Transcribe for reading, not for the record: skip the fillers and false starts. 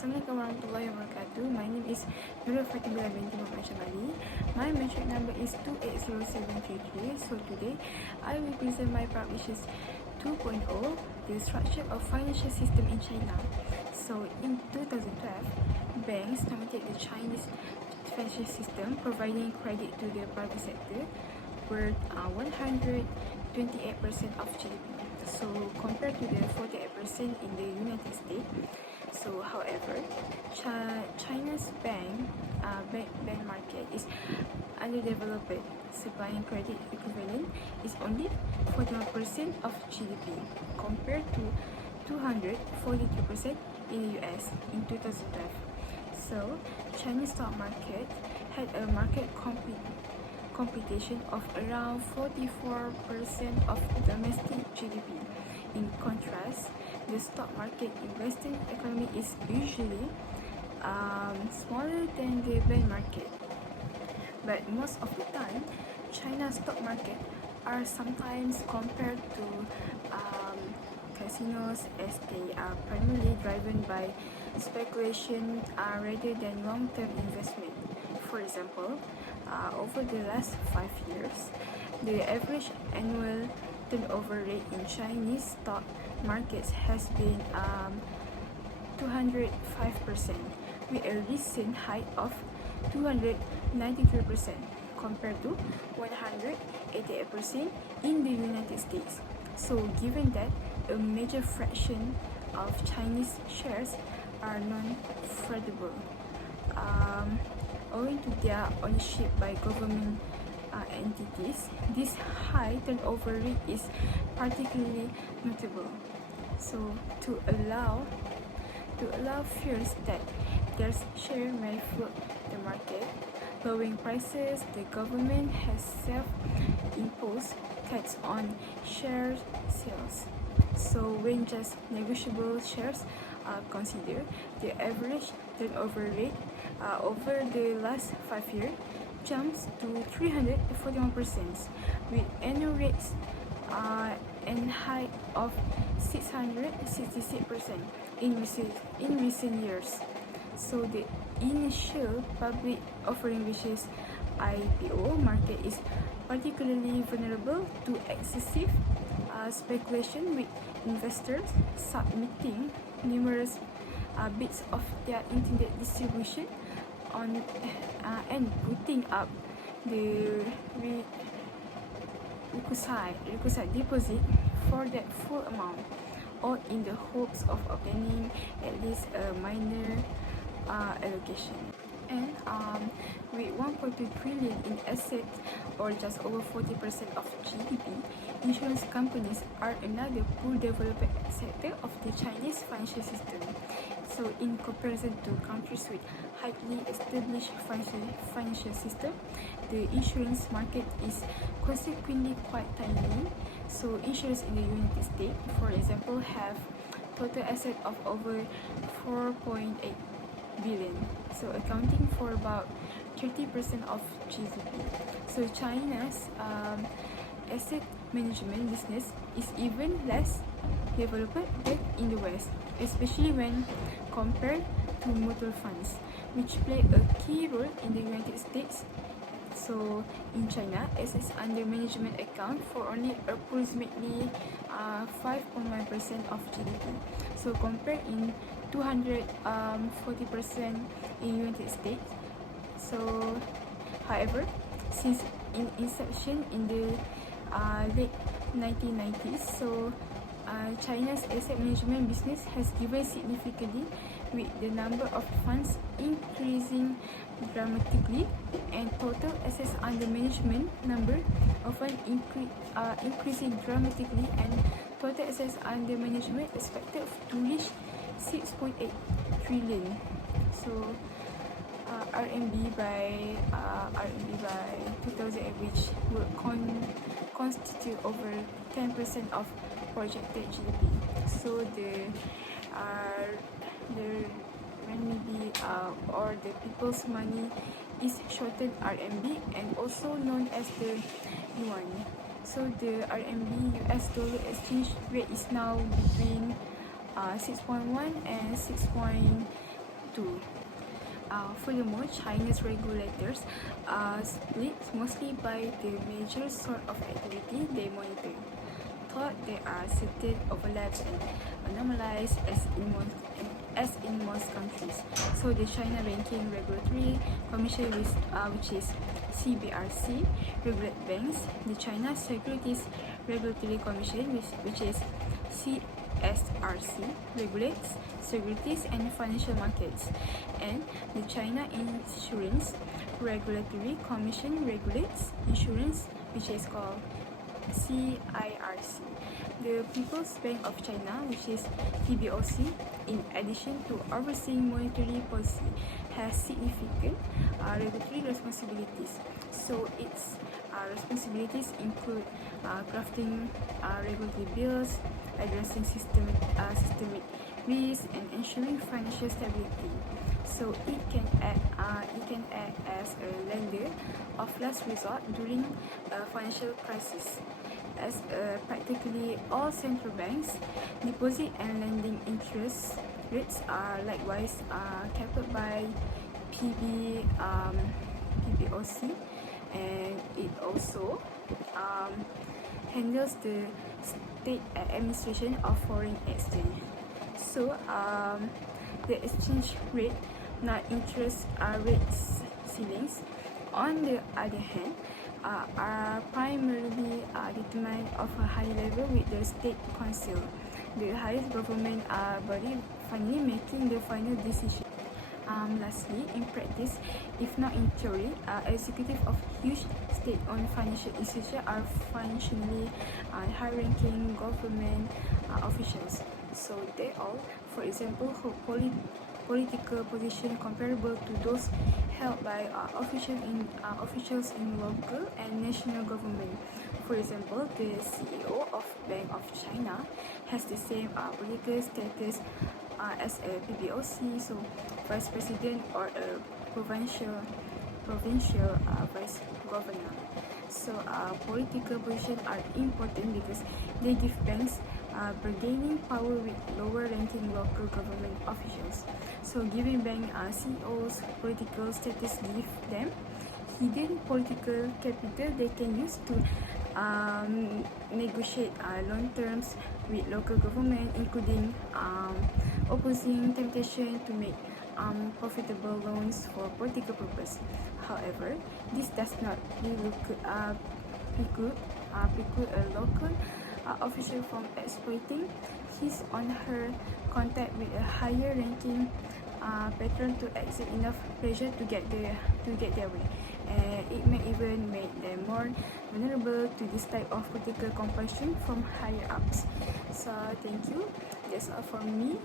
Assalamualaikum warahmatullahi wabarakatuh. My name is NURUL Fatin BWBB3033 JAMALI. My metric number is 280733. So today, I will present my part, which is 2.0, the structure of financial system in China. So in 2012, banks dominated the Chinese financial system, providing credit to the private sector, worth 128% of GDP. So compared to the 48% in the United States. So however, China's bank market is underdeveloped. Supplying credit equivalent is only 41% of GDP compared to 242% in the US in 2012. So Chinese stock market had a market competition of around 44% of domestic GDP. In contrast, the stock market in Western economy is usually smaller than the bond market. But most of the time, China's stock market are sometimes compared to casinos, as they are primarily driven by speculation rather than long-term investment. For example, over the last 5 years, the average annual turnover rate in Chinese stock markets has been 205%, with a recent height of 293% compared to 188% in the United States. So given that a major fraction of Chinese shares are non-tradable, owing to their ownership by government entities, this high turnover rate is particularly notable. So to allow fears that their share may flood the market, lowering prices, the government has self-imposed tax on share sales. So when just negotiable shares are considered, the average turnover rate over the last 5 years jumps to 341%, with annual rates and height of 666% in recent years. So the initial public offering, which is IPO market, is particularly vulnerable to excessive speculation, with investors submitting numerous bids of their intended distribution on and putting up the requisite deposit for that full amount, or in the hopes of obtaining at least a minor allocation. And with 1.2 trillion in assets, or just over 40% of GDP, insurance companies are another poor developed sector of the Chinese financial system. So in comparison to countries with highly established financial system, the insurance market is consequently quite tiny. So insurers in the United States, for example, have total asset of over 4.8 billion, so accounting for about 30% of GDP. So China's asset management business is even less developed than in the West, especially when compared to mutual funds, which play a key role in the United States. So in China, assets under management account for only approximately 5.1% of GDP. So compared in 240% in United States. So however, since inception in the late 1990s, so China's asset management business has given significantly, with the number of funds increasing dramatically and total assets under management number often increasing dramatically, and total assets under management expected to reach 6.8 trillion. So RMB by 2008, which will constitute over 10% of projected GDP. So the renminbi or the people's money is shortened RMB and also known as the yuan. So the RMB US dollar exchange rate is now between 6.1 and 6.2 too. Furthermore, China's regulators are split mostly by the major sort of activity they monitor. Thought there are certain overlaps and anomalies as in most countries. So the China Banking Regulatory Commission, which is CBRC, regulates banks. The China Securities Regulatory Commission, which is CSRC, regulates securities and financial markets, and the China Insurance Regulatory Commission regulates insurance, which is called CIRC. The People's Bank of China, which is PBOC, in addition to overseeing monetary policy, has significant regulatory responsibilities. So its responsibilities include crafting regulatory bills, addressing systemic risk, and ensuring financial stability. So it can act as a lender of last resort during a financial crisis, as practically all central banks, deposit and lending interest rates are likewise capped by PBOC, and it also handles the state administration of foreign exchange. So the exchange rate, not interest rate ceilings, on the other hand, are primarily determined of a high level with the State Council, the highest government body, finally making the final decision. Lastly, in practice, if not in theory, executives of huge state-owned financial institutions are functionally high-ranking government officials. So they all, for example, hold political position comparable to those held by officials in local and national government. For example, the CEO of Bank of China has the same political status as a PBOC, so vice president, or a provincial vice governor. So political positions are important because they give banks bargaining power with lower-ranking local government officials. So giving bank CEOs political status give them hidden political capital they can use to negotiate loan terms with local government, including opposing temptation to make profitable loans for political purpose. However, this does not preclude a local official from exploiting his or her contact with a higher ranking patron to exert enough pressure to get their way. It may even make them more vulnerable to this type of political compulsion from higher ups. So thank you. That's all from me.